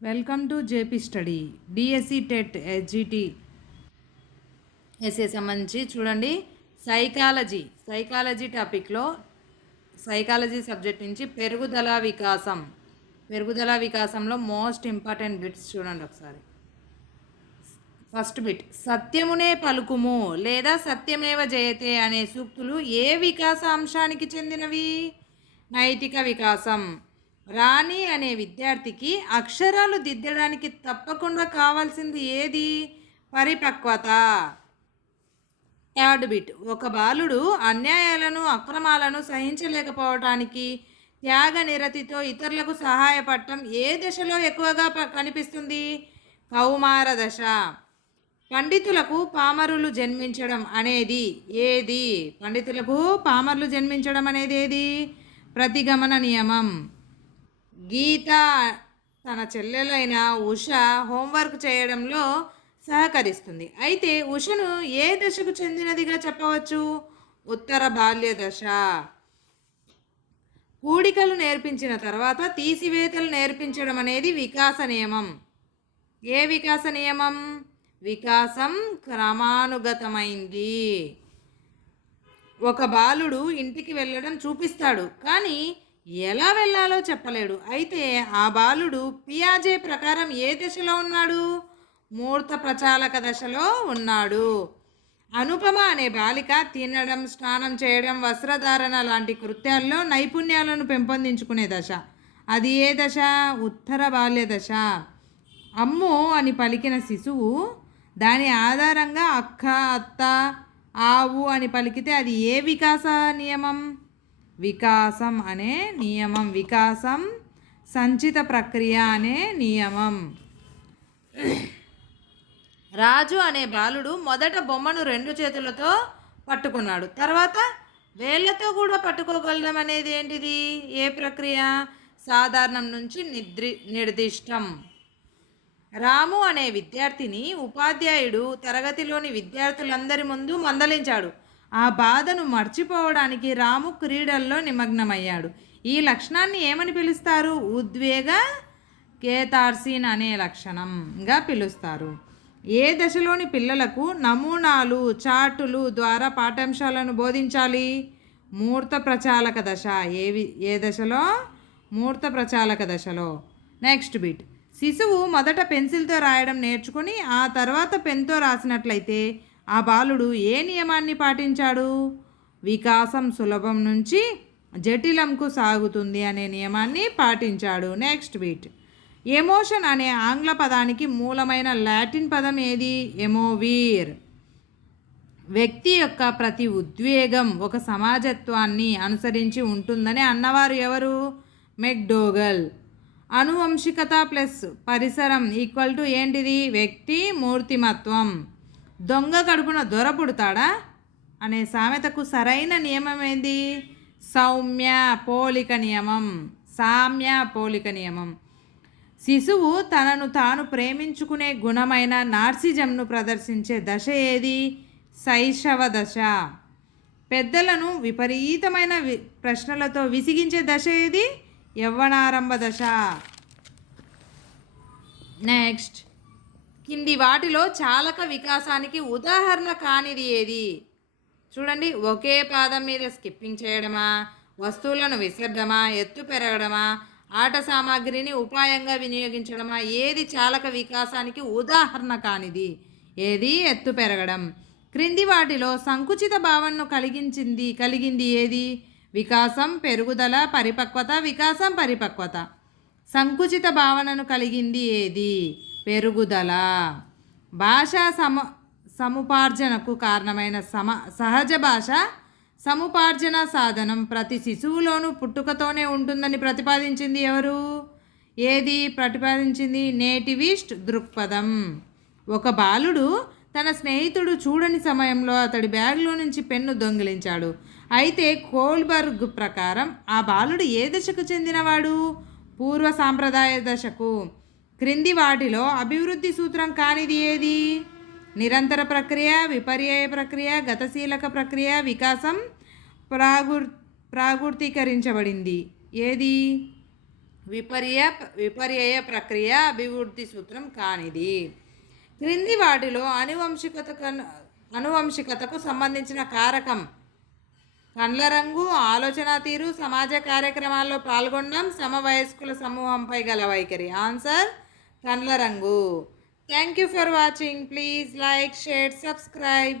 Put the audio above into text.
Welcome to JP study DSC TET SGT SA సంబంధించి చూడండి. Psychology టాపిక్లో సైకాలజీ సబ్జెక్ట్ నుంచి పెరుగుదల వికాసంలో మోస్ట్ ఇంపార్టెంట్ బిట్స్ చూడండి ఒకసారి. ఫస్ట్ బిట్, సత్యమునే పలుకుము లేదా సత్యమేవ జయతే అనే సూక్తులు ఏ వికాస అంశానికి చెందినవి? నైతిక వికాసం. రాణి అనే విద్యార్థికి అక్షరాలు దిద్దడానికి తప్పకుండా కావాల్సింది ఏది? పరిపక్వత. థర్డ్ బిట్, ఒక బాలుడు అన్యాయాలను అక్రమాలను సహించలేకపోవటానికి త్యాగ నిరతితో ఇతరులకు సహాయపడటం ఏ దశలో ఎక్కువగా కనిపిస్తుంది? కౌమార దశ. పండితులకు పామరులు జన్మించడం అనేది ఏది? ప్రతిగమన నియమం. గీత తన చెల్లెలైన ఉష హోంవర్క్ చేయడంలో సహకరిస్తుంది. అయితే ఉషను ఏ దశకు చెందినదిగా చెప్పవచ్చు? ఉత్తర బాల్య దశ. కూడికలు నేర్పించిన తర్వాత తీసివేతలు నేర్పించడం అనేది వికాస నియమం. ఏ వికాస నియమం? వికాసం క్రమానుగతమైంది. ఒక బాలుడు ఇంటికి వెళ్ళడం చూపిస్తాడు, కానీ ఎలా వెళ్ళాలో చెప్పలేడు. అయితే ఆ బాలుడు పియాజే ప్రకారం ఏ దశలో ఉన్నాడు? మూర్త ప్రచాలక దశలో ఉన్నాడు. అనుపమ అనే బాలిక తినడం, స్నానం చేయడం, వస్త్రధారణ లాంటి కృత్యాల్లో నైపుణ్యాలను పెంపొందించుకునే దశ. అది ఏ దశ? ఉత్తర బాల్య దశ. అమ్మో అని పలికిన శిశువు దాని ఆధారంగా అక్క, అత్త, ఆవు అని పలికితే అది ఏ వికాస నియమం? వికాసం అనే నియమం. వికాసం సంచిత ప్రక్రియ అనే నియమం. రాజు అనే బాలుడు మొదట బొమ్మను 2 చేతులతో పట్టుకున్నాడు, తర్వాత వేళ్లతో కూడా పట్టుకోగలడం అనేది ఏంటిది? ఏ ప్రక్రియ? సాధారణం నుంచి నిర్దిష్టం. రాము అనే విద్యార్థిని ఉపాధ్యాయుడు తరగతిలోని విద్యార్థులందరి ముందు మందలించాడు. ఆ బాధను మర్చిపోవడానికి రాము క్రీడల్లో నిమగ్నమయ్యాడు. ఈ లక్షణాన్ని ఏమని పిలుస్తారు? ఉద్వేగ కేతార్సిన్ అనే లక్షణంగా పిలుస్తారు. ఏ దశలోని పిల్లలకు నమూనాలు, చార్టులు ద్వారా పాఠ్యాంశాలను బోధించాలి? మూర్త ప్రచాలక దశ. ఏ దశలో? మూర్త ప్రచాలక దశలో. నెక్స్ట్ బిట్, శిశువు మొదట పెన్సిల్తో రాయడం నేర్చుకుని ఆ తర్వాత పెన్తో రాసినట్లయితే ఆ బాలుడు ఏ నియమాన్ని పాటించాడు? వికాసం సులభం నుంచి జటిలంకు సాగుతుంది అనే నియమాన్ని పాటించాడు. నెక్స్ట్ బిట్, ఎమోషన్ అనే ఆంగ్ల పదానికి మూలమైన లాటిన్ పదం ఏది? ఎమోవీర్. వ్యక్తి యొక్క ప్రతి ఉద్వేగం ఒక సమాజత్వాన్ని అనుసరించి ఉంటుందని అన్నవారు ఎవరు? మెక్డోగల్. అనువంశికత ప్లస్ పరిసరం ఈక్వల్ టు ఏంటిది? వ్యక్తి మూర్తిమత్వం. దొంగ కడుపున దొర పుడతాడా అనే సామెతకు సరైన నియమం ఏంది? సామ్య పోలిక నియమం. శిశువు తనను తాను ప్రేమించుకునే గుణమైన నార్సిజంను ప్రదర్శించే దశ ఏది? శైశవ దశ. పెద్దలను విపరీతమైన ప్రశ్నలతో విసిగించే దశ ఏది? యవ్వనారంభ దశ. నెక్స్ట్, కింది వాటిలో చాలక వికాసానికి ఉదాహరణ కానిది ఏది? చూడండి, ఒకే పాదం మీద స్కిప్పింగ్ చేయడమా, వస్తువులను విసరడమా, ఎత్తు పెరగడమా, ఆట సామాగ్రిని ఉపాయంగా వినియోగించడమా? ఏది చాలక వికాసానికి ఉదాహరణ కానిది? ఏది? ఎత్తు పెరగడం. క్రింది వాటిలో సంకుచిత భావనను కలిగింది ఏది? వికాసం, పెరుగుదల, పరిపక్వత. వికాసం, పరిపక్వత. సంకుచిత భావనను కలిగింది ఏది? పెరుగుదల. భాషా సముపార్జనకు కారణమైన సహజ భాష సముపార్జన సాధనం ప్రతి శిశువులోనూ పుట్టుకతోనే ఉంటుందని ప్రతిపాదించింది ఎవరు? నేటివిస్ట్ దృక్పథం. ఒక బాలుడు తన స్నేహితుడు చూడని సమయంలో అతడి బ్యాగ్లో నుంచి పెన్ను దొంగిలించాడు. అయితే కోల్బర్గ్ ప్రకారం ఆ బాలుడు ఏ దశకు చెందినవాడు? పూర్వ సాంప్రదాయ దశకు. క్రింది వాటిలో అభివృద్ధి సూత్రం కానిది ఏది? నిరంతర ప్రక్రియ, విపర్యాయ ప్రక్రియ, గతశీలక ప్రక్రియ. వికాసం ప్రాగుర్తీకరించబడింది ఏది? విపర్యయ ప్రక్రియ అభివృద్ధి సూత్రం కానిది. క్రింది వాటిలో అనువంశికతకు సంబంధించిన కారకం కండ్ల రంగు, ఆలోచన తీరు, సమాజ కార్యక్రమాల్లో పాల్గొనడం, సమవయస్కుల సమూహంపై గల వైఖరి. ఆన్సర్ కండ్ల రంగు. Thank you for watching. Please like, share, subscribe.